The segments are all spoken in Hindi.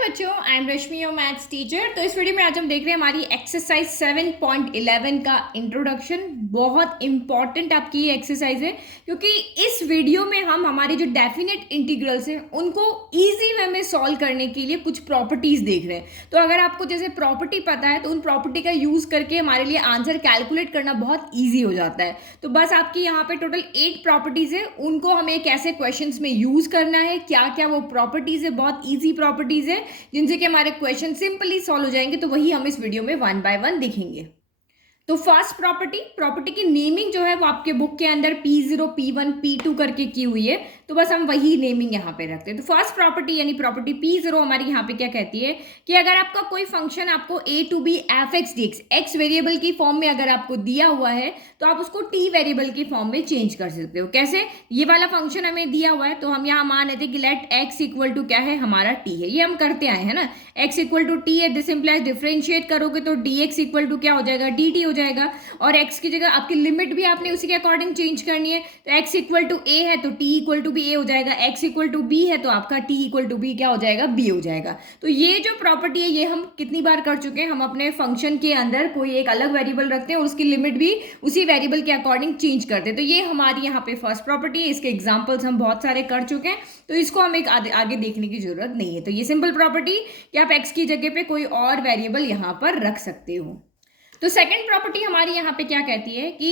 बच्चों, I am Rashmi your maths teacher. तो इस वीडियो में आज हम देख रहे हैं हमारी एक्सरसाइज 7.11 का इंट्रोडक्शन। बहुत इंपॉर्टेंट आपकी ये एक्सरसाइज है क्योंकि इस वीडियो में हम हमारे जो डेफिनेट इंटीग्रल्स हैं उनको इजी वे में सॉल्व करने के लिए कुछ प्रॉपर्टीज देख रहे हैं। तो अगर आपको जैसे प्रॉपर्टी पता है तो उन प्रॉपर्टी का यूज करके हमारे लिए आंसर कैलकुलेट करना बहुत ईजी हो जाता है। तो बस आपकी यहाँ पे टोटल 8 प्रॉपर्टीज है, उनको हमें कैसे क्वेश्चन में यूज करना है, क्या क्या वो प्रॉपर्टीज है, बहुत ईजी प्रॉपर्टीज है जिनसे कि हमारे क्वेश्चन सिंपली सॉल्व हो जाएंगे। तो वही हम इस वीडियो में वन बाय वन देखेंगे। तो फर्स्ट प्रॉपर्टी की नेमिंग जो है वो आपके बुक के अंदर P0, P1, P2 करके की हुई है, तो बस हम वही नेमिंग यहाँ पे रखते हैं। तो फर्स्ट प्रॉपर्टी यानी प्रॉपर्टी P0 हमारी यहाँ पे क्या कहती है कि अगर आपका कोई फंक्शन आपको a to B F X D X X variable की फॉर्म में अगर आपको दिया हुआ है तो आप उसको t वेरिएबल की फॉर्म में चेंज कर सकते हो। कैसे? ये वाला फंक्शन हमें दिया हुआ है तो हम यहाँ मान लेते हैं कि लेट x इक्वल टू क्या है, हमारा t है। ये हम करते आए हैं ना, x इक्वल टू t है। दिस इंप्लाइज डिफरेंशिएट करोगे तो dx इक्वल टू क्या हो जाएगा, dt हो जाएगा। और x की जगह आपकी लिमिट भी आपने उसी के अकॉर्डिंग चेंज करनी है। तो x इक्वल टू a है तो t इक्वल टू भी a हो जाएगा, x इक्वल टू b है तो आपका t इक्वल टू b क्या हो जाएगा, b हो जाएगा। तो ये जो प्रॉपर्टी है ये हम कितनी बार कर चुके हैं, हम अपने फंक्शन के अंदर कोई एक अलग वेरिएबल रखते हैं और उसकी लिमिट भी उसी वेरिएबल के अकॉर्डिंग चेंज करते हैं। तो ये हमारी यहाँ पे फर्स्ट प्रॉपर्टी है, इसके एग्जाम्पल्स हम बहुत सारे कर चुके हैं तो इसको हम एक आगे देखने की जरूरत नहीं है। तो ये सिंपल प्रॉपर्टी कि आप x की जगह पे कोई और वेरिएबल यहाँ पर रख सकते हो। तो सेकंड प्रॉपर्टी हमारी यहाँ पे क्या कहती है कि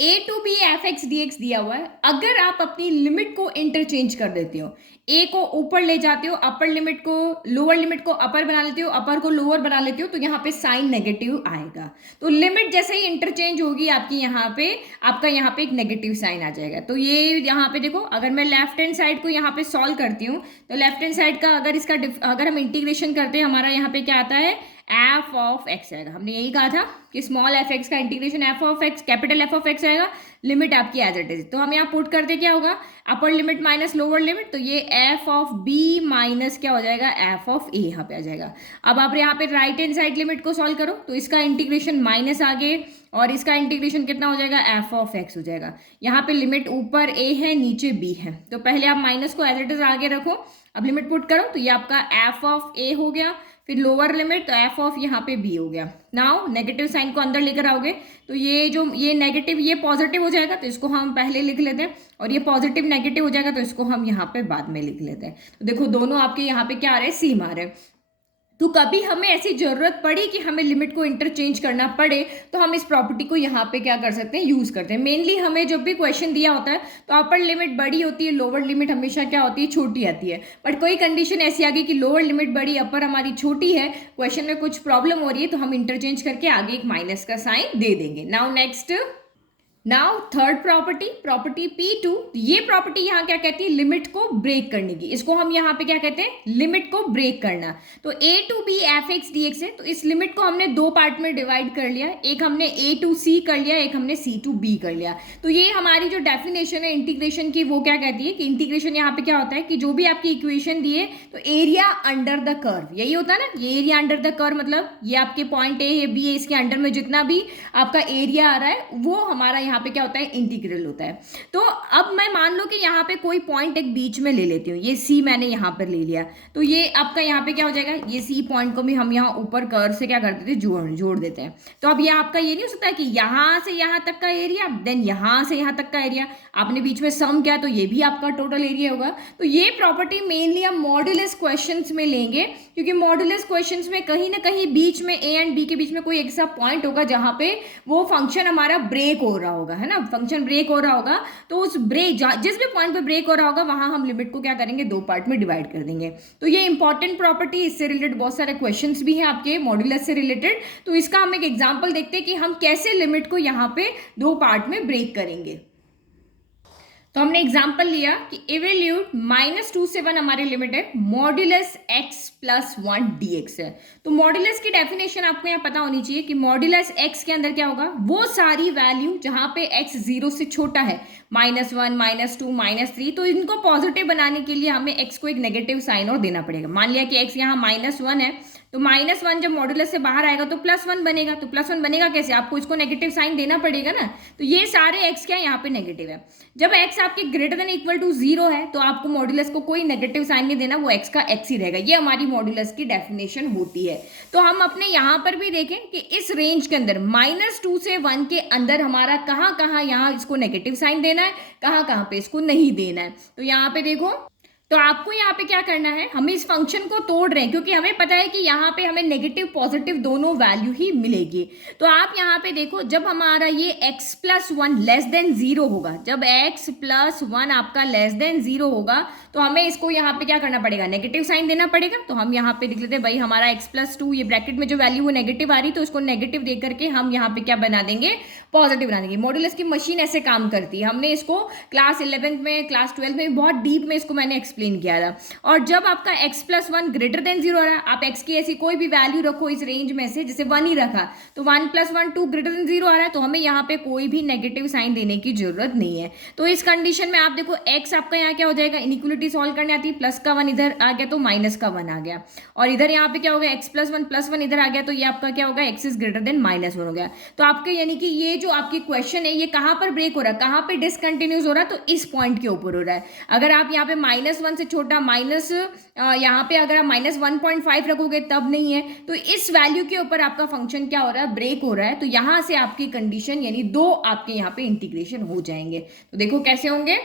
a to B F X D X दिया हुआ है, अगर आप अपनी लिमिट को इंटरचेंज कर देते हो, a को ऊपर ले जाते हो, अपर लिमिट को लोअर लिमिट को अपर बना लेते हो, अपर को लोअर बना लेते हो, तो यहाँ पे साइन नेगेटिव आएगा। तो लिमिट जैसे ही इंटरचेंज होगी आपकी यहाँ पे आपका यहाँ पे एक नेगेटिव साइन आ जाएगा। तो ये यहाँ पे देखो, अगर मैं लेफ्ट हैंड साइड को यहाँ पे सॉल्व करती हूँ तो लेफ्ट हैंड साइड का अगर हम इंटीग्रेशन करते हैं हमारा यहाँ पे क्या आता है, एफ ऑफ एक्स आएगा। हमने यही कहा था कि स्मॉल एफ एक्स का integration F of x capital F of x आएगा, लिमिट आपकी एज इट इज। तो हम यहाँ पुट करते क्या होगा, अपर लिमिट माइनस लोअर लिमिट, तो ये एफ ऑफ बी माइनस क्या हो जाएगा, एफ ऑफ ए यहाँ पे आ जाएगा। अब आप यहाँ पे राइट हैंड साइड लिमिट को सॉल्व करो तो इसका इंटीग्रेशन माइनस आगे और इसका इंटीग्रेशन कितना हो जाएगा, एफ ऑफ एक्स हो जाएगा। यहाँ पे लिमिट ऊपर ए है नीचे बी है, तो पहले आप माइनस को एज इट इज आगे रखो, अब लिमिट पुट करो तो ये आपका एफ ऑफ ए हो गया, फिर लोअर लिमिट तो एफ ऑफ यहाँ पे बी हो गया। नाउ नेगेटिव साइन को अंदर लेकर आओगे तो ये नेगेटिव ये पॉजिटिव हो जाएगा, तो इसको हम पहले लिख लेते हैं, और ये पॉजिटिव नेगेटिव हो जाएगा तो इसको हम यहाँ पे बाद में लिख लेते हैं। तो देखो दोनों आपके यहाँ पे क्या आ रहे हैं, सेम आ रहे हैं। तो कभी हमें ऐसी जरूरत पड़ी कि हमें लिमिट को इंटरचेंज करना पड़े तो हम इस प्रॉपर्टी को यहाँ पे क्या कर सकते हैं, यूज करते हैं। मेनली हमें जब भी क्वेश्चन दिया होता है तो अपर लिमिट बड़ी होती है, लोअर लिमिट हमेशा क्या होती है, छोटी आती है। बट कोई कंडीशन ऐसी आ गई कि लोअर लिमिट बड़ी अपर हमारी छोटी है, क्वेश्चन में कुछ प्रॉब्लम हो रही है, तो हम इंटरचेंज करके आगे एक माइनस का साइन दे देंगे। Now next, now third property P2, ये प्रॉपर्टी यहाँ क्या कहती है, लिमिट को ब्रेक करने की। इसको हम यहाँ पे क्या कहते हैं, लिमिट को ब्रेक करना। तो a to B F X D X है, तो इस लिमिट को हमने दो पार्ट में डिवाइड कर लिया, एक हमने a टू c कर लिया, एक हमने c टू b कर लिया। तो ये हमारी जो डेफिनेशन है इंटीग्रेशन की वो क्या कहती है कि इंटीग्रेशन यहाँ पे क्या होता है कि जो भी आपकी इक्वेशन दी है तो एरिया अंडर द कर्व, यही होता है ना, ये एरिया अंडर द कर्व मतलब ये आपके पॉइंट a है b है, इसके अंडर में जितना भी आपका एरिया आ रहा है वो हमारा यहाँ पे क्या होता है, इंटीग्रल होता है। तो अब मैं मान लो कि यहाँ पे कोई पॉइंट एक बीच में ले लेती हूँ, ये C मैंने यहाँ पर ले लिया, तो ये आपका यहाँ पे क्या हो जाएगा, ये C पॉइंट को भी हम यहाँ ऊपर कर्व से क्या कर देते हैं, जोड़ देते हैं। तो अब ये आपका ये नहीं हो सकता कि यहाँ से यहाँ तक का एरिया देन यहाँ से यहाँ तक का एरिया, आपने बीच में सम किया तो ये भी आपका टोटल एरिया होगा। तो ये प्रॉपर्टी मेनली हम मॉड्यूलस क्वेश्चंस में लेंगे, क्योंकि मॉड्यूलस क्वेश्चंस में कहीं ना कहीं बीच में a एंड b के बीच में कोई एक सा पॉइंट होगा जहां पे वो फंक्शन हमारा ब्रेक हो रहा होगा, है ना, फंक्शन ब्रेक हो रहा होगा। तो उस ब्रेक जिस भी पॉइंट पे ब्रेक हो रहा होगा वहां हम लिमिट को क्या करेंगे, दो पार्ट में डिवाइड कर देंगे। तो ये इंपॉर्टेंट प्रॉपर्टी, इससे रिलेटेड बहुत सारे क्वेश्चंस भी हैं आपके मॉड्यूलस से रिलेटेड। तो इसका हम एक एग्जांपल देखते हैं कि हम कैसे लिमिट को यहाँ पे दो पार्ट में ब्रेक करेंगे। तो हमने एग्जाम्पल लिया कि इवेल्यूट -2 से 1 हमारी लिमिट है, मॉड्यूलस x प्लस 1 dx है। तो मॉड्यूलस की डेफिनेशन आपको यहाँ पता होनी चाहिए कि मॉड्यूलस x के अंदर क्या होगा, वो सारी वैल्यू जहां पे x 0 से छोटा है, -1 -2 -3, तो इनको पॉजिटिव बनाने के लिए हमें x को एक नेगेटिव साइन और देना पड़ेगा। मान लिया कि x यहाँ -1 है तो -1 जब मॉड्यूलस से बाहर आएगा तो +1 बनेगा। तो +1 बनेगा कैसे, आपको इसको नेगेटिव साइन देना पड़ेगा ना। तो ये सारे x क्या यहाँ पे नेगेटिव है। जब x आपके ग्रेटर देन इक्वल टू 0 है तो आपको मॉड्यूलस को कोई नेगेटिव साइन नहीं देना, वो x का x ही रहेगा। ये हमारी मॉड्यूलस की डेफिनेशन होती है। तो हम अपने यहाँ पर भी देखें कि इस रेंज के अंदर -2 से 1 के अंदर हमारा कहाँ कहाँ यहाँ इसको नेगेटिव साइन देना है, कहाँ कहाँ पे इसको नहीं देना है। तो यहाँ पे देखो, तो आपको यहाँ पे क्या करना है, हम इस फंक्शन को तोड़ रहे हैं क्योंकि हमें पता है कि यहाँ पे हमें नेगेटिव पॉजिटिव दोनों वैल्यू ही मिलेगी। तो आप यहाँ पे देखो, जब हमारा ये x+1 लेस देन 0 होगा, जब x+1 आपका लेस देन 0 होगा तो हमें इसको यहाँ पे क्या करना पड़ेगा, नेगेटिव साइन देना पड़ेगा। तो हम यहाँ पे लिख लेते हैं भाई हमारा x+2, ये ब्रैकेट में जो वैल्यू वो नेगेटिव आ रही, तो उसको नेगेटिव दे करके हम यहाँ पे क्या बना देंगे, पॉजिटिव बना देंगे। मॉड्यूलस की मशीन ऐसे काम करती है। हमने इसको क्लास 11th में, क्लास 12th में बहुत डीप में इसको मैंने एक्सप्लेन किया था। और जब आपका x+1 ग्रेटर देन 0 हो रहा है, आप x की ऐसी कोई भी वैल्यू रखो इस रेंज में से, जैसे 1 ही रखा, तो 1+1 2 ग्रेटर देन 0 आ रहा है, तो हमें यहाँ पे कोई भी नेगेटिव साइन देने की जरूरत नहीं है। तो इस कंडीशन में आप देखो x आपका यहाँ क्या हो जाएगा, इनइक्वलिटी सॉल्व करने आती है, +1 इधर आ गया तो -1 आ गया, और इधर यहाँ पे क्या हो गया, x+1 इधर आ गया, तो ये आपका क्या होगा, x इज ग्रेटर देन -1 हो गया। तो आपके यानी कि ये जो आपकी क्वेश्चन है ये कहाँ पर ब्रेक हो रहा है, कहाँ पे डिसकंटिन्यूज हो रहा है, तो इस पॉइंट के ऊपर हो रहा है। अगर आप यहाँ पे -1 से छोटा यहाँ पे अगर आप -1.5 रखोगे तब नहीं है, तो इस वैल्यू के ऊपर आपका फंक्शन क्या हो रहा है, ब्रेक हो रहा है। तो यहां से आपकी कंडीशन यानी 2 आपके यहाँ पे इंटीग्रेशन हो जाएंगे। तो देखो कैसे होंगे।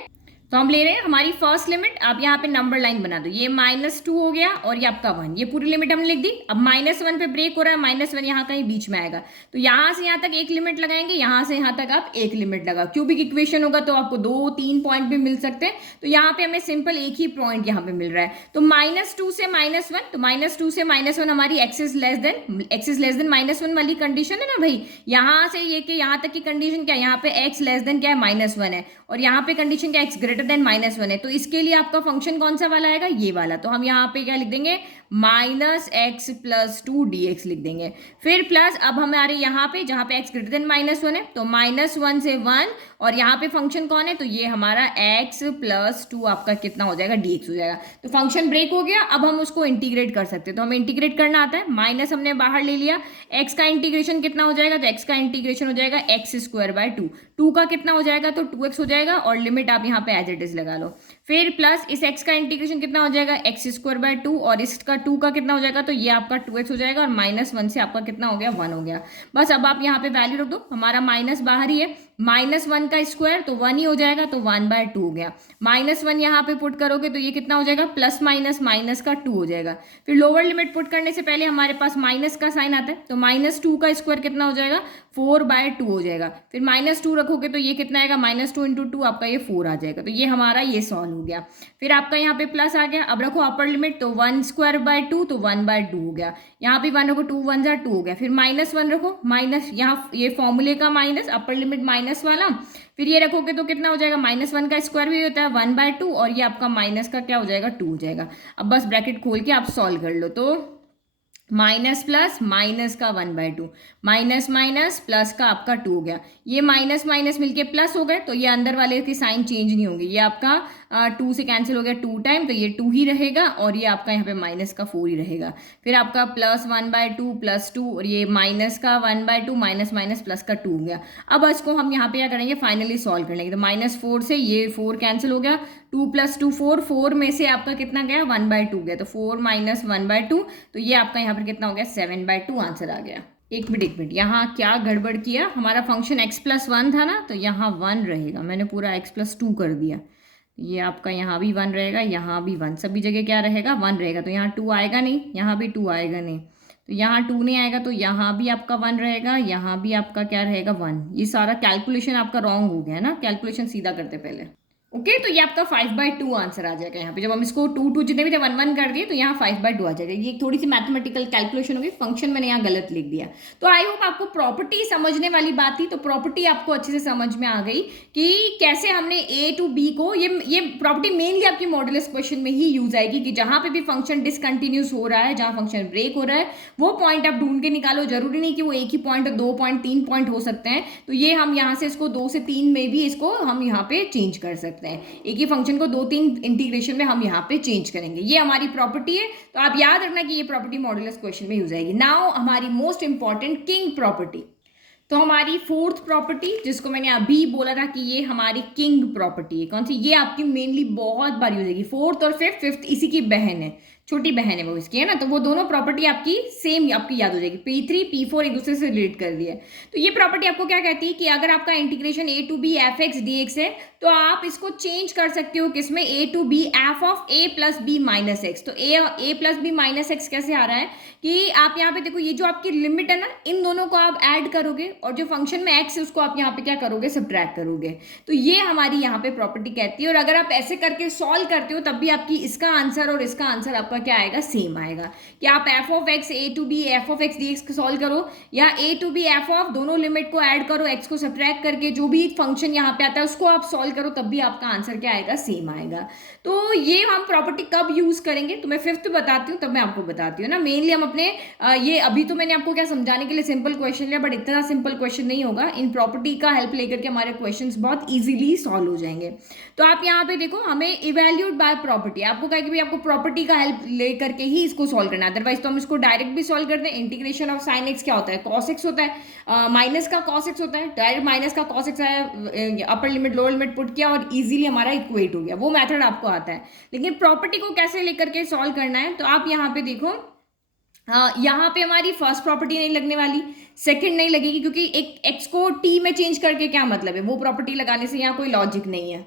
तो हम ले रहे हैं हमारी फर्स्ट लिमिट, आप यहाँ पे नंबर लाइन बना दो, ये -2 हो गया और ये आपका 1, ये पूरी लिमिट हमने लिख दी। अब -1 पे ब्रेक हो रहा है, -1 यहाँ कहीं बीच में आएगा, तो यहाँ से यहाँ तक एक लिमिट लगाएंगे, यहाँ से यहाँ तक आप एक लिमिट लगा। क्यूबिक इक्वेशन होगा तो आपको 2-3 पॉइंट भी मिल सकते हैं, तो यहाँ पे हमें सिंपल एक ही पॉइंट यहाँ पे मिल रहा है। तो -2 से -1, तो -2 से -1 हमारी x इज लेस देन -1 वाली कंडीशन है ना भाई। यहाँ से ये कि यहाँ तक की कंडीशन क्या है, यहाँ पे x लेस देन क्या है, -1 है, और यहाँ पे कंडीशन क्या, x ग्रेटर देन -1 है। तो इसके लिए आपका फंक्शन कौन सा वाला आएगा, ये वाला। तो हम यहाँ पे क्या लिख देंगे, -x+2 dx लिख देंगे। फिर प्लस, अब हमारे यहाँ पे जहाँ पे x ग्रेटर देन -1 है, तो -1 से 1, और यहाँ पे फंक्शन कौन है, तो ये हमारा x+2 आपका कितना हो जाएगा, dx हो जाएगा। तो फंक्शन ब्रेक हो गया। अब हम उसको इंटीग्रेट कर सकते हैं, तो हमें इंटीग्रेट करना आता है। माइनस हमने बाहर ले लिया, x का इंटीग्रेशन कितना हो जाएगा, तो x का इंटीग्रेशन हो जाएगा x² 2 का कितना हो जाएगा, तो 2x हो जाएगा, और लिमिट आप यहाँ पे एज इट इज लगा लो। फिर प्लस इस x का इंटीग्रेशन कितना हो जाएगा, x² 2, और इसका 2 का कितना हो जाएगा, तो ये आपका 2x हो जाएगा, और -1 से आपका कितना हो गया, 1 हो गया। बस अब आप यहाँ पे वैल्यू रख दो, हमारा माइनस बाहर ही है, -1 का स्क्वायर तो 1 ही हो जाएगा, तो 1/2 हो गया। -1 यहाँ पे पुट करोगे तो ये कितना हो जाएगा, प्लस माइनस का 2 हो जाएगा। फिर लोअर लिमिट पुट करने से पहले हमारे पास माइनस का साइन आता है, तो -2 का स्क्वायर कितना हो जाएगा, 4/2 हो जाएगा। फिर -2 रखोगे तो ये कितना आएगा, -2 × 2 आपका ये 4 आ जाएगा। तो ये हमारा ये सॉल्व हो गया। फिर आपका यहाँ पे प्लस आ गया। अब रखो अपर लिमिट, तो 1² 2 तो 1/2 हो गया। यहाँ पे 1 रखो, 2 1 जा 2 हो गया। फिर -1 रखो, माइनस यहाँ ये फॉर्मूले का माइनस, अपर लिमिट माइनस वाला। फिर ये रखोगे तो कितना हो जाएगा, -1 का स्क्वायर भी होता है 1/2, और ये आपका माइनस का क्या हो जाएगा, 2 हो जाएगा। अब बस ब्रैकेट खोल के आप सॉल्व कर लो। तो माइनस प्लस माइनस का 1/2, माइनस माइनस प्लस का आपका 2 हो गया। ये माइनस माइनस मिलके प्लस हो गए, तो ये अंदर वाले की साइन चेंज नहीं होंगे। ये आपका 2 से कैंसिल हो गया 2 टाइम, तो ये 2 ही रहेगा, और ये आपका यहाँ पे माइनस का 4 ही रहेगा। फिर आपका प्लस 1/2 प्लस 2, और ये माइनस का 1/2 माइनस माइनस प्लस का 2 हो गया। अब इसको हम यहाँ पे क्या करेंगे, फाइनली सॉल्व कर लेंगे। तो -4 से ये 4 कैंसिल हो गया, 2 + 2 4, 4 में से आपका कितना गया, 1/2 गया, तो 4 - 1/2, तो ये आपका यहाँ पर कितना हो गया, 7/2 आंसर आ गया। एक मिनट यहाँ क्या गड़बड़ किया, हमारा फंक्शन x+1 था ना, तो यहाँ 1 रहेगा, मैंने पूरा x+2 कर दिया। ये आपका यहाँ भी 1 रहेगा, यहाँ भी 1, सभी जगह क्या रहेगा, 1 रहेगा। तो यहाँ 2 आएगा नहीं, यहाँ भी 2 आएगा नहीं, तो यहाँ 2 नहीं आएगा, तो यहाँ भी आपका 1 रहेगा, यहाँ भी आपका क्या रहेगा, 1। ये सारा कैलकुलेशन आपका रॉन्ग हो गया ना, कैलकुलेशन सीधा करते पहले। ओके, तो ये आपका 5/2 आंसर आ जाएगा। यहाँ पे जब हम इसको 2 जितने भी थे 1 कर दिए, तो यहाँ 5/2 आ जाएगा। ये थोड़ी सी मैथमेटिकल कैलकुलेशन होगी, फंक्शन मैंने यहाँ गलत लिख दिया। तो आई होप आपको प्रॉपर्टी समझने वाली बात थी, तो प्रॉपर्टी आपको अच्छे से समझ में आ गई कि कैसे हमने A to B को, ये प्रॉपर्टी मेनली आपकी मॉडुलस क्वेश्चन में ही यूज आएगी कि जहाँ पे भी फंक्शन डिसकंटिन्यूस हो रहा है, जहाँ फंक्शन ब्रेक हो रहा है, वो पॉइंट आप ढूंढ के निकालो। जरूरी नहीं कि वो एक ही पॉइंट, 2 पॉइंट, 3 पॉइंट हो सकते हैं। तो ये हम यहाँ से इसको 2 से 3 में भी इसको हम यहाँ पे चेंज कर सकते हैं। सकते हैं। एक ही फंक्शन को 2-3 इंटीग्रेशन में हम यहाँ पे चेंज करेंगे। ये हमारी प्रॉपर्टी है, तो आप याद रखना कि ये प्रॉपर्टी मॉड्यूलस क्वेश्चन में यूज आएगी। नाउ हमारी मोस्ट इंपॉर्टेंट किंग प्रॉपर्टी। तो हमारी फोर्थ प्रॉपर्टी, जिसको मैंने अभी बोला था कि ये हमारी किंग प्रॉपर्टी है, कौन सी? ये आपकी मेनली बहुत बार यूज होगी। फोर्थ और फिफ्थ इसी की बहन है, छोटी बहन है वो इसकी, है ना। तो वो दोनों प्रॉपर्टी आपकी सेम आपकी याद हो जाएगी। P3 P4 एक दूसरे से रिलेट कर दिया है। तो ये प्रॉपर्टी आपको क्या कहती है कि अगर आपका integration a to B F X D X है, तो आप इसको चेंज कर सकते हो किसमें? a to B F of a plus B minus X. तो a plus B minus X कैसे आ रहा है कि आप यहाँ पे देखो, ये जो आपकी लिमिट है ना, इन दोनों को आप ऐड करोगे और जो फंक्शन में x है उसको आप यहाँ पे क्या करोगे? सब्ट्रैक्ट करोगे। तो ये हमारी यहाँ पे प्रॉपर्टी कहती है। और अगर आप ऐसे करके सॉल्व करते हो तब भी आपकी इसका आंसर और इसका आंसर आपका क्या आएगा? सेम आएगा। कि आप F of X A to B F of X D X को सॉल्व करो, या A to B F of दोनों लिमिट को ऐड करो, एक्स को सब्ट्रैक्ट करके जो भी फंक्शन यहाँ पे आता है उसको आप सॉल्व करो, तब भी आपका आंसर क्या आएगा? सेम आएगा। तो ये हम प्रॉपर्टी कब यूज करेंगे? तो मैं फिफ्थ बताती हूँ, तब मैं आपको बताती हूँ ना। मेनली हम अपने ये अभी तो मैंने आपको क्या समझाने के लिए सिंपल क्वेश्चन लिया, बट इतना सिंपल क्वेश्चन नहीं होगा। इन प्रॉपर्टी का हेल्प लेकर के हमारे क्वेश्चंस बहुत इजीली सॉल्व हो जाएंगे। तो आप यहाँ पे देखो, हमें इवैल्यूएट बाय प्रॉपर्टी, आपको कहा कि भाई आपको प्रॉपर्टी का हेल्प लेकर के ही इसको सॉल्व करना है, अदरवाइज तो हम इसको डायरेक्ट भी सॉल्व करते हैं। इंटीग्रेशन ऑफ साइन एक्स क्या होता है? कॉस एक्स होता है, माइनस का कॉस एक्स होता है, डायरेक्ट माइनस का कॉस एक्स है, upper limit lower limit put किया और इजीली हमारा इक्वेट हो गया। वो मेथड आपको आता है। लेकिन प्रॉपर्टी को कैसे लेकर के सॉल्व करना है, तो आप यहाँ पे देखो, यहाँ पे हमारी फर्स्ट प्रॉपर्टी नहीं लगने वाली, सेकंड नहीं लगेगी, क्योंकि एक एक्स को टी में चेंज करके क्या मतलब है? वो प्रॉपर्टी लगाने से यहाँ कोई लॉजिक नहीं है।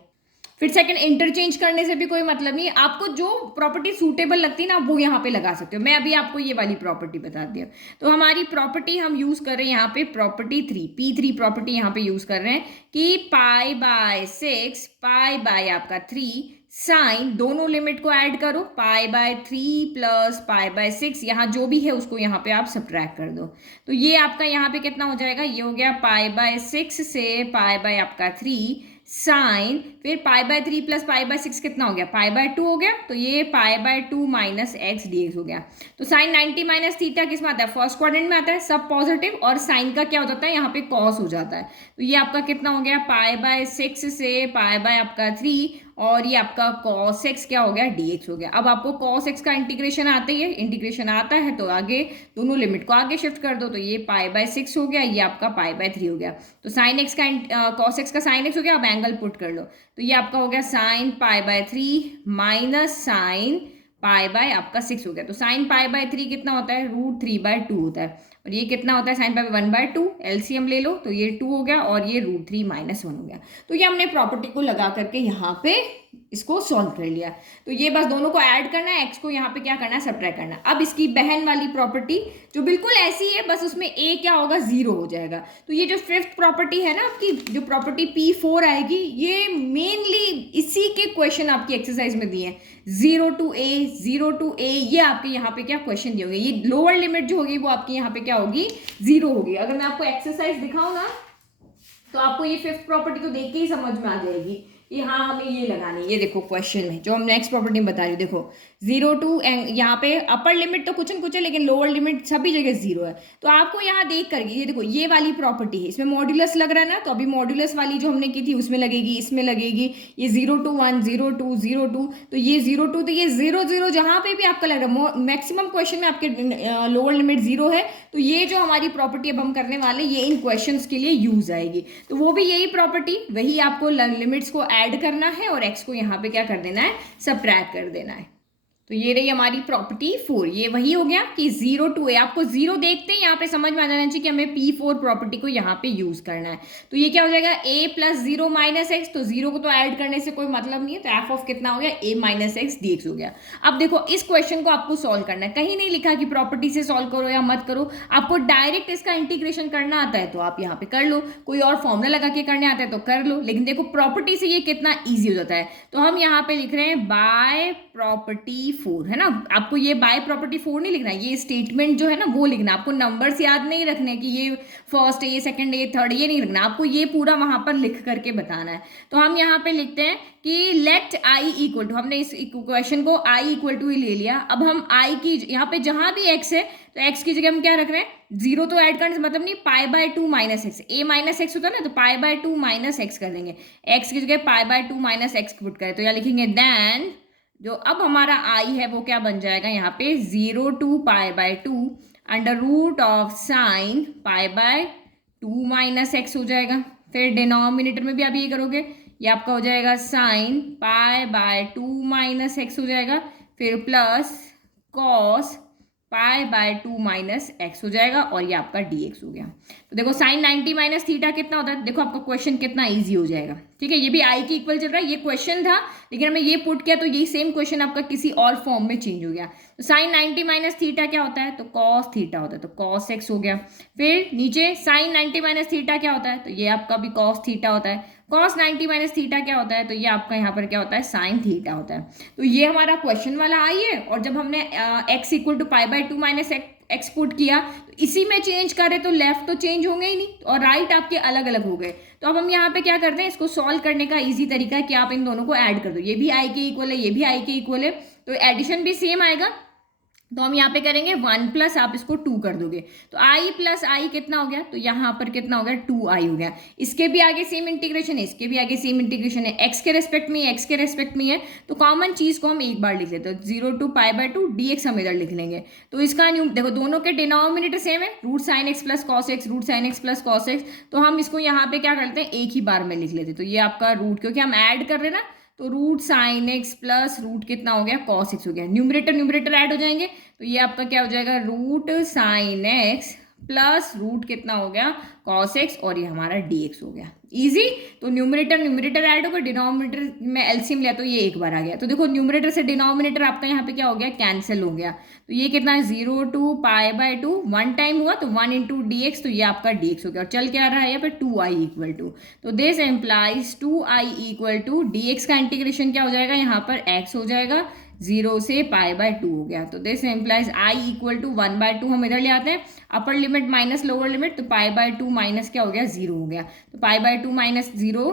फिर सेकंड, इंटरचेंज करने से भी कोई मतलब नहीं है। आपको जो प्रॉपर्टी सूटेबल लगती है ना, वो यहाँ पे लगा सकते हो। मैं अभी आपको ये वाली प्रॉपर्टी बताती हूँ। तो हमारी प्रॉपर्टी हम यूज कर रहे हैं यहाँ पे प्रॉपर्टी 3, P3 प्रॉपर्टी यहाँ पे यूज कर रहे हैं कि पाई बाय 6 पाई बाय आपका 3 साइन, दोनों लिमिट को ऐड करो, pi by 3 plus pi by 6, यहाँ जो भी है उसको यहाँ पे आप सब्ट्रैक्ट कर दो। तो ये आपका यहाँ पे कितना हो जाएगा? ये हो गया पाई बाय 6 से पाई बाय आपका 3 साइन, फिर pi by 3 plus pi by 6 कितना हो गया? पाई बाय 2 हो गया। तो ये pi by 2 minus x D x हो गया। तो साइन 90 माइनस थीटा किस में आता है? फर्स्ट क्वाड्रेंट में आता है, सब पॉजिटिव, और साइन का क्या हो जाता है? यहाँ पे कॉस हो जाता है। तो ये आपका कितना हो गया? पाई बाय 6 से पाई बाय आपका 3, और ये आपका cos x क्या हो गया? dx हो गया। अब आपको cos x का इंटीग्रेशन आता ही है, इंटीग्रेशन आता है तो आगे दोनों लिमिट को आगे शिफ्ट कर दो, तो ये पाई बाय 6 हो गया, ये आपका पाई बाय 3 हो गया। तो साइन x का cos x का साइन x हो गया। अब एंगल पुट कर लो, तो ये आपका हो गया sign pi bye 3 minus sign pi bye आपका 6 हो गया। तो साइन पाई बाय 3 कितना होता है? √3/2 होता है। और ये कितना होता है? साइन पाई बाय 1/2, एलसीएम ले लो, तो ये 2 हो गया, और ये √3 माइनस 1 हो गया। तो ये हमने प्रॉपर्टी को लगा करके यहाँ पे इसको सॉल्व कर लिया। तो ये बस दोनों को ऐड करना है, एक्स को यहाँ पे क्या करना है? सब्ट्रैक्ट करना है। अब इसकी बहन वाली प्रॉपर्टी जो बिल्कुल ऐसी है, बस उसमें ए क्या होगा? 0 हो जाएगा। तो ये जो फिफ्थ प्रॉपर्टी है ना आपकी, जो प्रॉपर्टी P4 आएगी, ये मेनली इसी के क्वेश्चन आपकी एक्सरसाइज में दिए हैं। 0 to a, ये आपके यहाँ पे क्या क्वेश्चन दिए होंगे। ये लोअर लिमिट जो होगी वो आपकी यहाँ पे क्या होगी? 0 होगी। अगर मैं आपको एक्सरसाइज दिखाऊं ना, तो आपको ये फिफ्थ प्रॉपर्टी तो देख के ही समझ में आ जाएगी कि हाँ हमें ये लगानी है। ये देखो क्वेश्चन में जो हम नेक्स्ट प्रॉपर्टी में बता रही हूँ, देखो 0 to, यहाँ पे अपर लिमिट तो कुछ न कुछ है, लेकिन लोअर लिमिट सभी जगह 0 है। तो आपको यहाँ देख करके ये देखो, ये वाली प्रॉपर्टी है, इसमें मॉड्यूलस लग रहा है ना, तो अभी मॉड्यूलस वाली जो हमने की थी उसमें लगेगी, इसमें लगेगी। ये 0 to 1, 0 to 0 to, तो ये 0 to, तो ये 0 0 जहाँ पे भी आपका लग रहा है, मैक्सिमम क्वेश्चन में आपके लोअर लिमिट 0 है। तो ये जो हमारी प्रॉपर्टी अब हम करने वाले, ये इन क्वेश्चन के लिए यूज आएगी। तो वो भी यही प्रॉपर्टी, वही आपको लिमिट्स को ऐड करना है और x को यहाँ पे क्या कर देना है? सब्ट्रैक्ट कर देना है। तो ये रही हमारी प्रॉपर्टी 4। ये वही हो गया कि 0 to a, आपको 0 देखते ही यहाँ पे समझ में आ जाना चाहिए कि हमें P4 प्रॉपर्टी को यहाँ पे यूज करना है। तो ये क्या हो जाएगा? a प्लस 0 माइनस एक्स, तो 0 को तो ऐड करने से कोई मतलब नहीं है, तो f ऑफ कितना हो गया? a माइनस एक्स dx हो गया। अब देखो, इस क्वेश्चन को आपको सॉल्व करना है, कहीं नहीं लिखा कि प्रॉपर्टी से सॉल्व करो या मत करो। आपको डायरेक्ट इसका इंटीग्रेशन करना आता है तो आप यहाँ पे कर लो, कोई और फॉर्मूला लगा के करने आता है तो कर लो, लेकिन देखो प्रॉपर्टी से ये कितना ईजी हो जाता है। तो हम यहाँ पे लिख रहे हैं बाय प्रॉपर्टी 4, है ना। आपको ये बाय प्रॉपर्टी 4 नहीं लिखना है, ये स्टेटमेंट जो है ना वो लिखना है। आपको नंबर्स याद नहीं रखने कि ये फर्स्ट है, ये सेकंड है, ये थर्ड, ये नहीं लिखना, आपको ये पूरा वहां पर लिख करके बताना है। तो हम यहाँ पे लिखते हैं कि लेट आई इक्वल टू, हमने इस क्वेश्चन को आई इक्वल टू ही ले लिया। अब हम आई की यहाँ पे जहां भी एक्स है तो एक्स की जगह हम क्या रख रहे हैं, जीरो तो ऐड करने से मतलब नहीं, पाई by two minus x, A minus x होता है ना, तो पाई बाय टू माइनस एक्स कर देंगे। एक्स की जगह पाई by two minus X put करें तो यहाँ लिखेंगे देन जो अब हमारा आई है वो क्या बन जाएगा यहाँ पे, 0 to π/2 under root of sine pi by two minus X हो जाएगा। फिर डिनोमिनेटर में भी आप ये करोगे, ये आपका हो जाएगा sign pi by two minus X हो जाएगा, फिर plus cos pi by two minus X हो जाएगा, और ये आपका dx हो गया। तो देखो साइन 90 माइनस थीटा कितना होता है, देखो आपका क्वेश्चन कितना इजी हो जाएगा। ठीक है, ये भी आई के इक्वल चल रहा है, ये क्वेश्चन था लेकिन हमें ये पुट किया तो यही सेम क्वेश्चन आपका किसी और फॉर्म में चेंज हो गया। तो साइन 90 माइनस थीटा क्या होता है, तो कॉस थीटा होता है, तो कॉस एक्स हो गया। फिर नीचे साइन 90 माइनस थीटा क्या होता है, तो ये आपका भी कॉस थीटा होता है। कॉस 90 माइनस थीटा क्या होता है, तो ये आपका यहाँ पर क्या होता है, साइन थीटा होता है। तो ये हमारा क्वेश्चन वाला आई है, और जब हमने X equal to pi by two minus X put किया तो इसी में चेंज करें तो लेफ्ट तो चेंज होंगे ही नहीं, और राइट आपके अलग अलग हो गए। तो अब हम यहाँ पे क्या करते हैं, इसको सॉल्व करने का इजी तरीका है कि आप इन दोनों को ऐड कर दो, ये भी आई के इक्वल है, ये भी आई के इक्वल है, तो एडिशन भी सेम आएगा। तो हम यहाँ पे करेंगे 1 प्लस आप इसको 2 कर दोगे, तो आई प्लस आई कितना हो गया, तो यहाँ पर कितना हो गया, 2i हो गया। इसके भी आगे सेम इंटीग्रेशन है, इसके भी आगे सेम इंटीग्रेशन है, एक्स के रेस्पेक्ट में, एक्स के रेस्पेक्ट में है, तो कॉमन चीज को हम एक बार लिख लेते हैं, 0 to π/2 dx हम इधर लिख लेंगे। तो इसका देखो दोनों के डिनोमिनेटर सेम है, root sine X plus cos X, root sine X plus cos X, तो हम इसको यहाँ पे क्या करते हैं, एक ही बार में लिख लेते हैं। तो ये आपका रूट, क्योंकि हम ऐड कर रहे हैं ना, तो root sine X plus root कितना हो गया, कॉस एक्स हो गया। न्यूमरेटर ऐड हो जाएंगे, तो ये आपका क्या हो जाएगा, root sine X plus root कितना हो गया, कॉस एक्स, और ये हमारा dx हो गया। इजी। तो न्यूमरेटर ऐड होगा, डिनोमिनेटर में एलसीएम लिया तो ये एक बार आ गया। तो देखो न्यूमरेटर से डिनोमिनेटर आपका यहाँ पे क्या हो गया, कैंसिल हो गया। तो ये कितना है, 0 to π/2, वन टाइम हुआ तो 1 into dx, तो ये आपका dx हो गया। और चल क्या रहा है यहाँ पे, 2i इक्वल टू, तो this implies 2i equal to dx का इंटीग्रेशन क्या हो जाएगा, यहाँ पर x हो जाएगा, 0 से π/2 हो गया। तो this implies i equal to 1/2 हम इधर ले आते हैं, upper limit minus lower limit, तो π/2 माइनस क्या हो गया, 0 हो गया। तो π/2 माइनस 0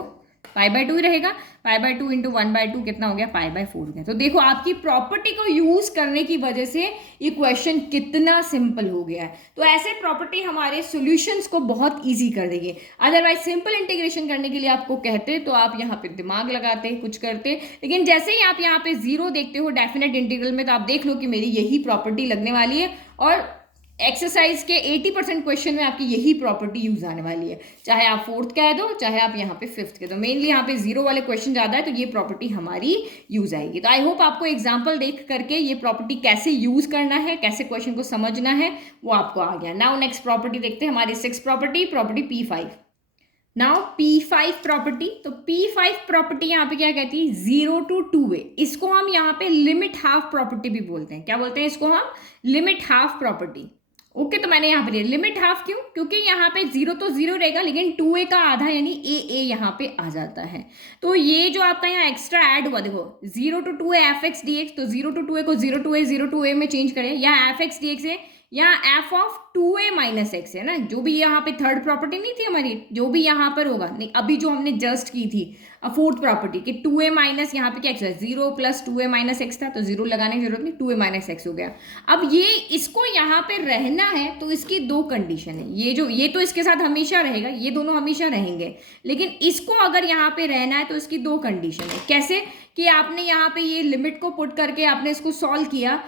π/2 ही रहेगा, π/2 इंटू 1/2 कितना हो गया, π/4 हो गया। तो देखो आपकी प्रॉपर्टी को यूज करने की वजह से ये क्वेश्चन कितना सिंपल हो गया है। तो ऐसे प्रॉपर्टी हमारे सॉल्यूशंस को बहुत इजी कर देगी। अदरवाइज सिंपल इंटीग्रेशन करने के लिए आपको कहते तो आप यहाँ पे दिमाग लगाते, कुछ करते, लेकिन जैसे ही आप यहाँ पे जीरो देखते हो डेफिनेट इंटीग्रल में, तो आप देख लो कि मेरी यही प्रॉपर्टी लगने वाली है, और एक्सरसाइज के 80% क्वेश्चन में आपकी यही प्रॉपर्टी यूज आने वाली है, चाहे आप फोर्थ कह दो, चाहे आप यहाँ पे फिफ्थ कह दो। मेनली यहाँ पे जीरो वाले क्वेश्चन ज्यादा है, तो ये प्रॉपर्टी हमारी यूज आएगी। तो आई होप आपको एग्जांपल देख करके ये प्रॉपर्टी कैसे यूज करना है, कैसे क्वेश्चन को समझना है, वो आपको आ गया। नाउ नेक्स्ट प्रॉपर्टी देखते हैं, हमारी six property P5। Now P5 property, तो P5 प्रॉपर्टी यहाँ पे क्या कहती है, 0 to 2a, इसको हम यहाँ पे लिमिट हाफ प्रॉपर्टी भी बोलते हैं। क्या बोलते हैं इसको हम, लिमिट हाफ प्रॉपर्टी। ओके तो मैंने यहाँ पे लिमिट हाफ क्यों, क्योंकि यहाँ पे 0 तो 0 रहेगा, लेकिन 2a का आधा यानी a यहाँ पे आ जाता है। तो ये जो आपका यहाँ एक्स्ट्रा ऐड हुआ, देखो 0 to 2a fx dx, तो 0 to 2a को 0 to a में चेंज करें, यहाँ fx dx है, यहाँ f of 2a minus x है ना, जो भी यहाँ पे थर्ड प्रॉपर्टी नहीं थी हमारी, जो भी यहाँ पर होगा, नहीं अभी जो हमने जस्ट की थी फोर्थ प्रॉपर्टी कि 2a माइनस यहाँ पे क्या एक्स है, 0 प्लस 2a माइनस एक्स था, तो 0 लगाने की जरूरत नहीं, 2a माइनस एक्स हो गया। अब ये इसको यहाँ पे रहना है तो इसकी दो कंडीशन है, ये तो इसके साथ हमेशा रहेगा, ये दोनों हमेशा रहेंगे, लेकिन इसको अगर यहाँ पे रहना है तो इसकी दो कंडीशन है। कैसे कि आपने यहाँ पे ये लिमिट को पुट करके आपने इसको सॉल्व किया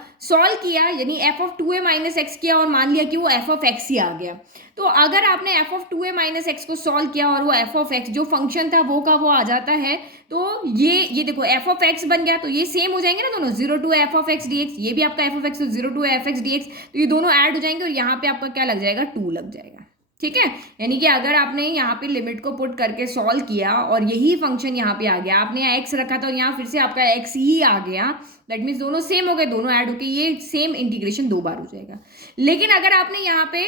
यानी f of 2a minus x किया, और मान लिया कि वो f ऑफ x ही आ गया। तो अगर आपने f of 2a minus x को सॉल्व किया और वो f ऑफ x जो फंक्शन था वो का वो आ जाता है, तो ये देखो f ऑफ x बन गया, तो ये सेम हो जाएंगे ना दोनों, 0 to f of x dx, ये भी आपका f ऑफ x, तो 0 to f x dx, तो ये दोनों ऐड हो जाएंगे और यहाँ पे आपका क्या लग जाएगा, 2 लग जाएगा। ठीक है, यानी कि अगर आपने यहाँ पे लिमिट को पुट करके सॉल्व किया और यही फंक्शन यहाँ पे आ गया, आपने यहाँ x रखा था और यहाँ फिर से आपका x ही आ गया, दैट मीन्स दोनों सेम हो गए, दोनों ऐड होके ये सेम इंटीग्रेशन दो बार हो जाएगा। लेकिन अगर आपने यहाँ पे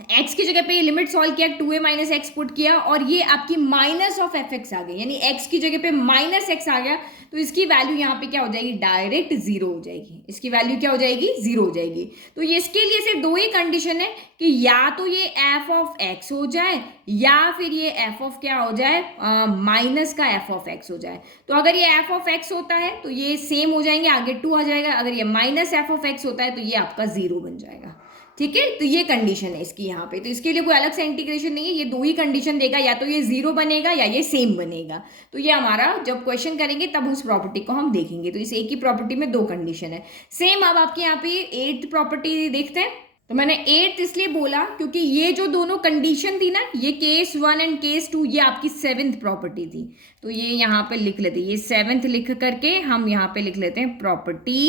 एक्स की जगह पे ये लिमिट सॉल्व किया, 2a माइनस एक्स पुट किया और ये आपकी माइनस ऑफ एफ एक्स आ गई, यानी एक्स की जगह पे माइनस एक्स आ गया, तो इसकी वैल्यू यहाँ पे क्या हो जाएगी, डायरेक्ट जीरो हो जाएगी। इसकी वैल्यू क्या हो जाएगी, जीरो हो जाएगी। तो ये इसके लिए सिर्फ दो ही कंडीशन है कि या तो ये एफ ऑफ एक्स हो जाए या फिर ये एफ ऑफ क्या हो जाए, माइनस का एफ ऑफ एक्स हो जाए। तो अगर ये एफ ऑफ एक्स होता है तो ये सेम हो जाएंगे, आगे 2 आ जाएगा। अगर ये माइनस एफ ऑफ एक्स होता है तो ये आपका जीरो बन जाएगा। ठीक है, तो ये कंडीशन है इसकी यहाँ पे। तो इसके लिए कोई अलग से इंटीग्रेशन नहीं है, ये दो ही कंडीशन देगा, या तो ये जीरो बनेगा या ये सेम बनेगा। तो ये हमारा जब क्वेश्चन करेंगे तब उस प्रॉपर्टी को हम देखेंगे। तो इस एक ही प्रॉपर्टी में दो कंडीशन है सेम। अब आपके यहाँ पे एट्थ प्रॉपर्टी देखते हैं। तो मैंने एट्थ इसलिए बोला क्योंकि ये जो दोनों कंडीशन थी ना, ये केस 1 एंड केस 2, ये आपकी सेवेंथ प्रॉपर्टी थी। तो ये यहाँ पे लिख लेते हैं, ये सेवेंथ लिख करके हम यहाँ पे लिख लेते हैं प्रॉपर्टी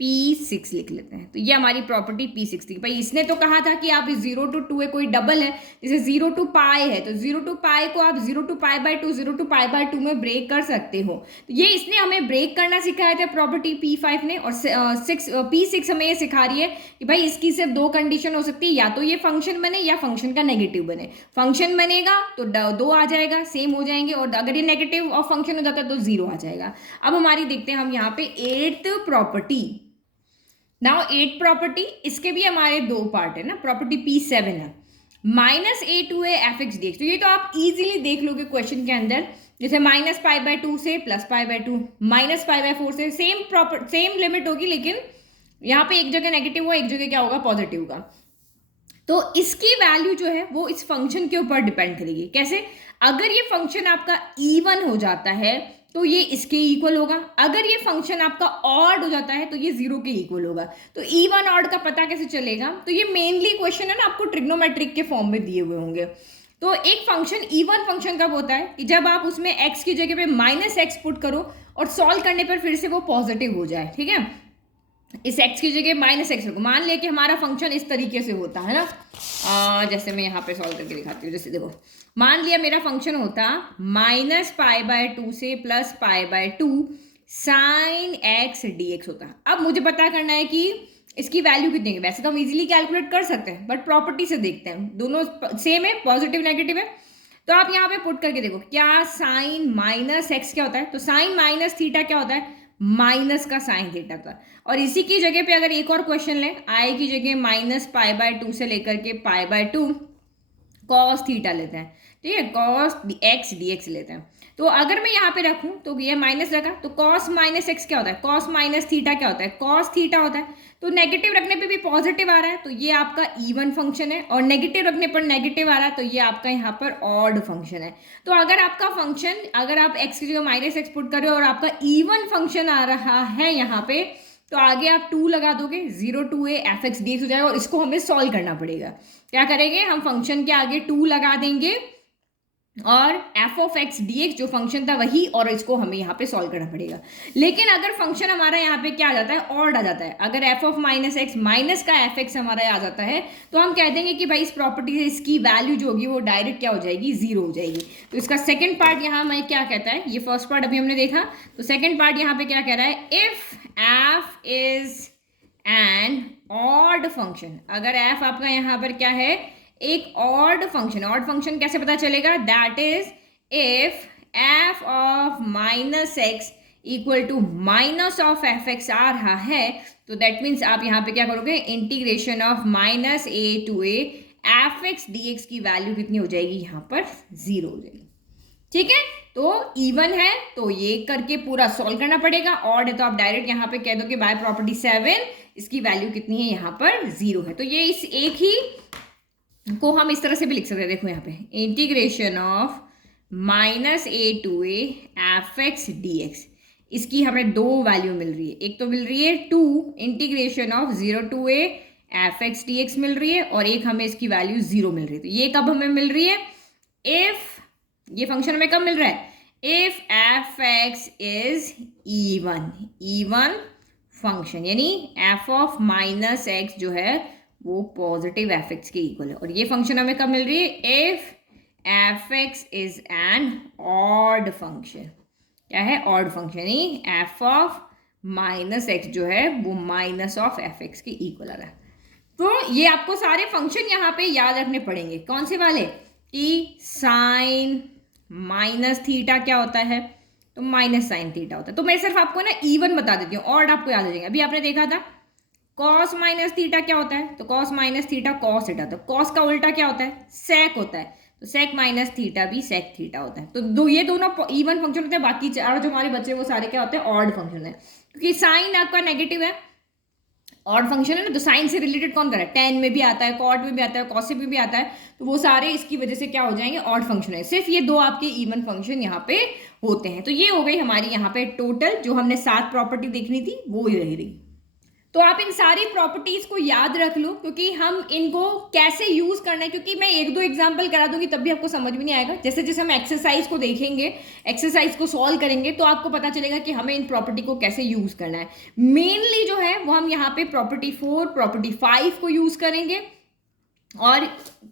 P6 लिख लेते हैं। तो ये हमारी प्रॉपर्टी P6 थी। भाई इसने तो कहा था कि आप 0 to 2 है, कोई डबल है, जैसे 0 to पाई है, तो 0 to पाई को आप 0 to pi by 2, 0 to pi by 2 में ब्रेक कर सकते हो। तो ये इसने हमें ब्रेक करना सिखाया था प्रॉपर्टी P5 ने, और P6 हमें ये सिखा रही है कि भाई इसकी सिर्फ दो कंडीशन हो सकती है, या तो ये फंक्शन बने या फंक्शन का नेगेटिव बने। फंक्शन बनेगा तो दो आ जाएगा, सेम हो जाएंगे, और अगर ये नेगेटिव ऑफ फंक्शन हो जाता है तो जीरो आ जाएगा। अब हमारी देखते हैं हम यहाँ पे eighth property. Now at property, इसके भी हमारे दो पार्ट है ना, प्रॉपर्टी P7 है, minus A to A F X D X. तो ये तो आप इजीली देख लोगे क्वेश्चन के अंदर, जैसे माइनस पाई बाय 2 से plus pi by 2, minus pi by 4 से सेम लिमिट होगी, लेकिन यहाँ पे एक जगह नेगेटिव हुआ, एक जगह क्या होगा, पॉजिटिव होगा। तो इसकी वैल्यू जो है वो इस फंक्शन के ऊपर डिपेंड करेगी। कैसे, अगर ये फंक्शन आपका इवन हो जाता है तो ये इसके इक्वल होगा, अगर ये फंक्शन आपका ऑड हो जाता है तो ये जीरो के इक्वल होगा। तो इवन ऑड का पता कैसे चलेगा, तो ये मेनली क्वेश्चन है ना, आपको ट्रिग्नोमेट्रिक के फॉर्म में दिए हुए होंगे। तो एक फंक्शन इवन फंक्शन कब होता है कि जब आप उसमें एक्स की जगह पे माइनस एक्स पुट करो और सॉल्व करने पर फिर से वो पॉजिटिव हो जाए। ठीक है, इस x की जगह माइनस एक्स रखो, मान लिया कि हमारा फंक्शन इस तरीके से होता है ना, जैसे मैं यहाँ पे सॉल्व करके दिखाती हूँ। जैसे देखो, मान लिया मेरा फंक्शन होता माइनस पाई बाय 2 से plus pi by 2 sine x D x होता। अब मुझे पता करना है कि इसकी वैल्यू कितनी है। वैसे तो हम इजीली कैलकुलेट कर सकते हैं, बट प्रॉपर्टी से देखते हैं, दोनों सेम है, पॉजिटिव नेगेटिव है। तो आप यहाँ पे पुट करके देखो, क्या साइन माइनस एक्स क्या होता है, तो साइन माइनस थीटा क्या होता है, माइनस का साइन थीटा का। और इसी की जगह पे अगर एक और क्वेश्चन लें, आई की जगह माइनस पाई बाय 2 से लेकर के पाई बाय 2 कॉस थीटा लेते हैं। ठीक है, कॉस एक्स डी एक्स लेते हैं। तो अगर मैं यहाँ पे रखूँ तो ये माइनस लगा, तो कॉस माइनस एक्स क्या होता है, कॉस माइनस थीटा क्या होता है, कॉस थीटा होता है। तो नेगेटिव रखने पे भी पॉजिटिव आ रहा है, तो ये आपका इवन फंक्शन है, और नेगेटिव रखने पर नेगेटिव आ रहा है, तो ये आपका यहाँ पर ऑड फंक्शन है। तो अगर आपका फंक्शन, अगर आप एक्स की जगह माइनस एक्स पुट कर रहे हो और आपका इवन फंक्शन आ रहा है यहाँ पे, तो आगे आप 2 लगा दोगे, 0 to a F X D x हो जाएगा, और इसको हमें सॉल्व करना पड़ेगा। क्या करेंगे, हम फंक्शन के आगे 2 लगा देंगे और F of X D x जो फंक्शन था वही, और इसको हमें यहाँ पे सॉल्व करना पड़ेगा। लेकिन अगर फंक्शन हमारा यहाँ पे क्या आ जाता है, ऑड आ जाता है, अगर F of minus x minus का एफ एक्स हमारा आ जाता है, तो हम कह देंगे कि भाई इस प्रॉपर्टी से इसकी वैल्यू जो होगी वो डायरेक्ट क्या हो जाएगी, जीरो हो जाएगी। तो इसका सेकेंड पार्ट यहाँ मैं क्या कहता है, ये फर्स्ट पार्ट अभी हमने देखा, तो सेकेंड पार्ट यहाँ पे क्या कह रहा है, if F is an odd function, अगर एफ आपका यहाँ पर क्या है, एक ऑड फंक्शन। ऑड फंक्शन कैसे पता चलेगा, that is if F of minus X equal to minus of F X आ रहा है, तो दैट मीन्स आप यहाँ पे क्या करोगे, integration of minus A to A F X D X की वैल्यू कितनी हो जाएगी, यहाँ पर जीरो हो जाएगी। ठीक है, तो इवन है तो ये करके पूरा सॉल्व करना पड़ेगा, ऑड है तो आप डायरेक्ट यहाँ पे कह दो कि बाय प्रॉपर्टी 7 इसकी वैल्यू कितनी है, यहाँ पर जीरो है। तो ये इस एक ही को हम इस तरह से भी लिख सकते हैं, देखो यहाँ पे integration of minus A to A F X D X, इसकी हमें दो वैल्यू मिल रही है। एक तो मिल रही है 2 integration of 0 to a F X D X मिल रही है, और एक हमें इसकी वैल्यू 0 मिल रही है। तो ये कब हमें मिल रही है, इफ ये फंक्शन हमें कब मिल रहा है, if F x is even function, यानी एफ ऑफ माइनस एक्स जो है वो पॉजिटिव एफ एक्स के इक्वल है। और ये फंक्शन हमें कब मिल रही है, if F x is an odd function. क्या है, ऑड फंक्शन, यानी एफ ऑफ माइनस एक्स जो है वो माइनस ऑफ एफ एक्स के इक्वल आ रहा है। तो ये आपको सारे फंक्शन यहाँ पे याद रखने पड़ेंगे। कौन से वाले? कि साइन माइनस थीटा क्या होता है? तो माइनस साइन थीटा होता है। तो मैं सिर्फ आपको ना इवन बता देती हूँ और आपको याद हो जाएगा। अभी आपने देखा था कॉस माइनस थीटा क्या होता है? तो cos minus theta cos theta. तो कॉस का उल्टा क्या होता है? सेक होता है। तो सेक माइनस थीटा भी सेक थीटा होता है। तो ये दोनों इवन फंक्शन होते हैं। बाकी चार जो हमारे बच्चे वो सारे क्या होते हैं? ऑड फंक्शन है, क्योंकि साइन आपका नेगेटिव है, ऑड फंक्शन है ना। तो साइन से रिलेटेड कौन कर रहा है? टेन में भी आता है, कॉट में भी आता है, कॉसेक में भी आता है। तो वो सारे इसकी वजह से क्या हो जाएंगे? ऑड फंक्शन है। सिर्फ ये दो आपके इवन फंक्शन यहाँ पे होते हैं। तो ये हो गई हमारी यहाँ पे टोटल जो हमने 7 प्रॉपर्टी देखनी थी वो ही रह रही। तो आप इन सारी प्रॉपर्टीज को याद रख लो, क्योंकि हम इनको कैसे यूज करना है, क्योंकि मैं एक दो एग्जांपल करा दूंगी तब भी आपको समझ में नहीं आएगा। जैसे जैसे हम एक्सरसाइज को देखेंगे, एक्सरसाइज को सॉल्व करेंगे, तो आपको पता चलेगा कि हमें इन प्रॉपर्टी को कैसे यूज करना है। मेनली जो है वो हम यहाँ पे प्रॉपर्टी 4, प्रॉपर्टी 5 को यूज करेंगे और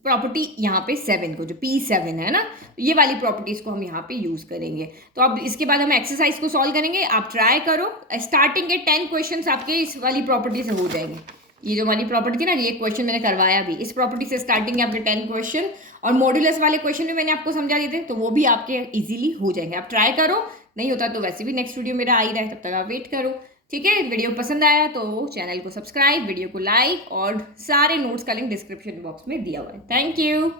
प्रॉपर्टी यहाँ पे 7 को, जो P7 है ना, ये वाली प्रॉपर्टीज को हम यहाँ पे यूज करेंगे। तो अब इसके बाद हम एक्सरसाइज को सॉल्व करेंगे। आप ट्राई करो, स्टार्टिंग के 10 क्वेश्चंस आपके इस वाली प्रॉपर्टी से हो जाएंगे। ये जो वाली प्रॉपर्टी थी ना, ये क्वेश्चन मैंने करवाया भी, इस प्रॉपर्टी से स्टार्टिंग के आपके 10 क्वेश्चन, और मॉड्यूलस वाले क्वेश्चन भी मैंने आपको समझा दिए थे, तो वो भी आपके इजीली हो जाएंगे। आप ट्राई करो, नहीं होता तो वैसे भी नेक्स्ट वीडियो मेरा आ ही रहा है, तब तक आप वेट करो। ठीक है, वीडियो पसंद आया तो चैनल को सब्सक्राइब, वीडियो को लाइक, और सारे नोट्स का लिंक डिस्क्रिप्शन बॉक्स में दिया हुआ है। Thank you.